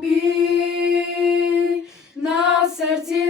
тобі на серці.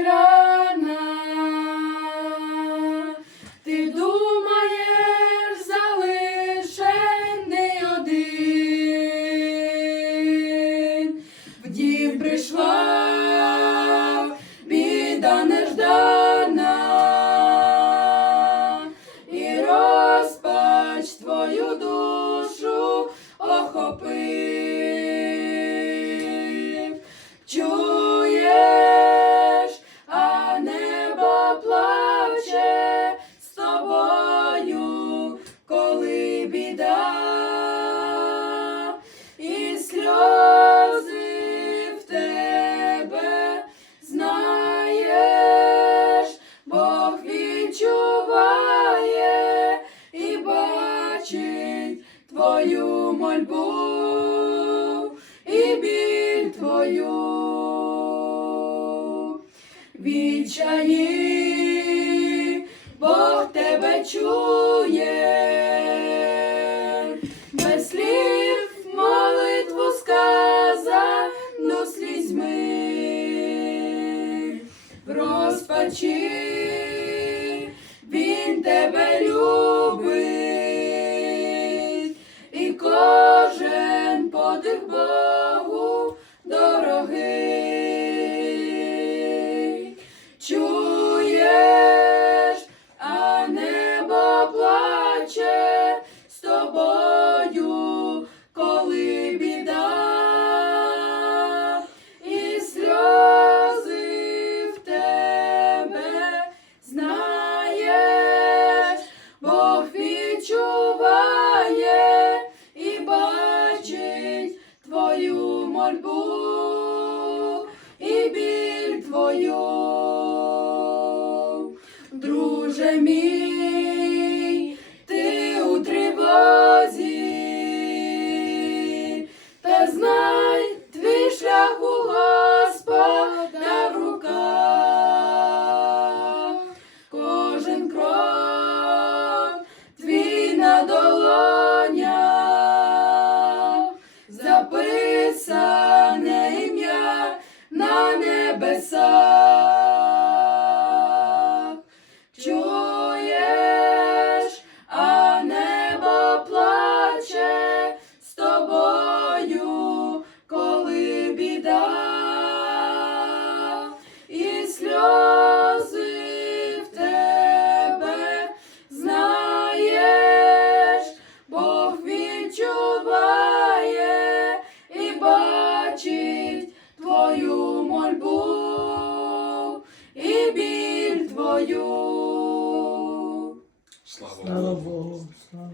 твою мольбу і біль твою, відчаї, Бог тебе чує, без слів молитву сказану слізьми, розпачи. твою мольбу і біль твою, друже мій. Твою. Слава Богу.